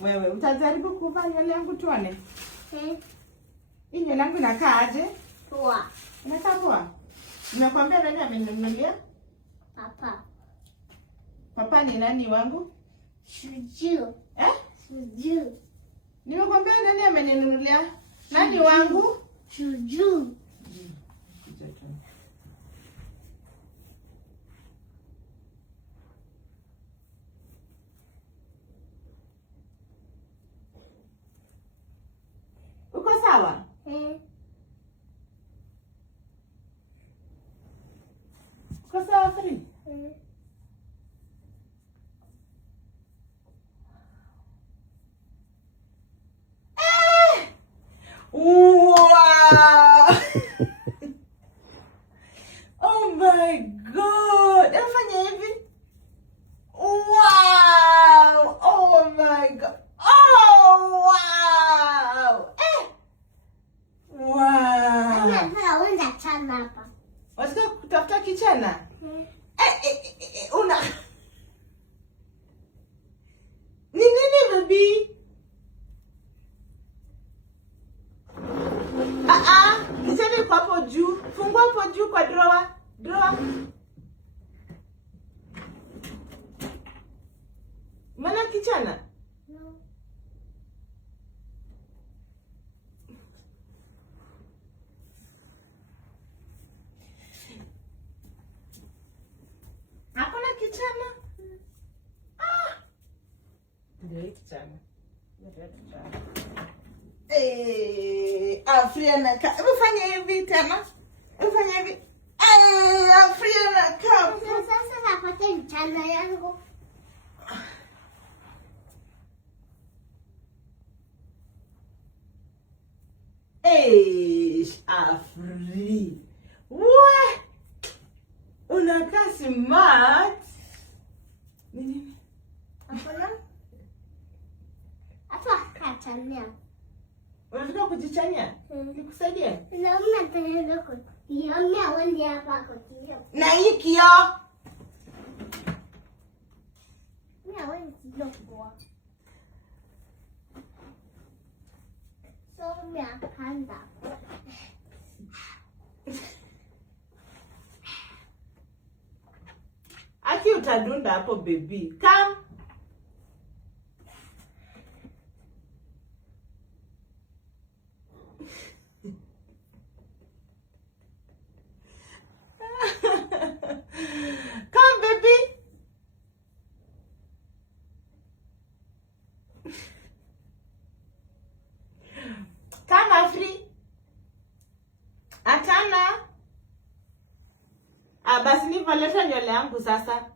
Wewe utajaribu kuvaa nywele yangu tuone? Hii nywele yangu inakaa aje? Poa. Inakaa poa? Nimekwambia nani ameninunulia? Papa. Papa ni nani wangu? Shuju. Shuju. Nimekwambia nani ameninunulia? Nani wangu? Shuju. Uko sawa? Uko sawa free? Wow! Oh my God! Fanya hivi. Wow! Oh my God! Oh wow! Wow! Unataka chana hapa. Wataka kutafuta kichana? Una ni nini baby? Kichana iko hapo juu. Fungua hapo juu kwa drawer. Mana kichana? No. Hakuna kichana? Ndio kichana. Afriana, hebu fanya hivi tena. Fanya hivi. Afriana, Sasa napata mchana yangu. Afri. What? Unakaa smart. Nini? Hakuna? Hata kachania. Unataka kujichania? Nikusaidie? Naona tena kwa. Niona wende hapa kwa hiyo. Na hii kioo. Mimi wewe kidogo. So mimi akanda. Aki utadunda hapo baby. Come. Come baby. Come Afri. Atana. Basi nivaleta nywele yangu sasa.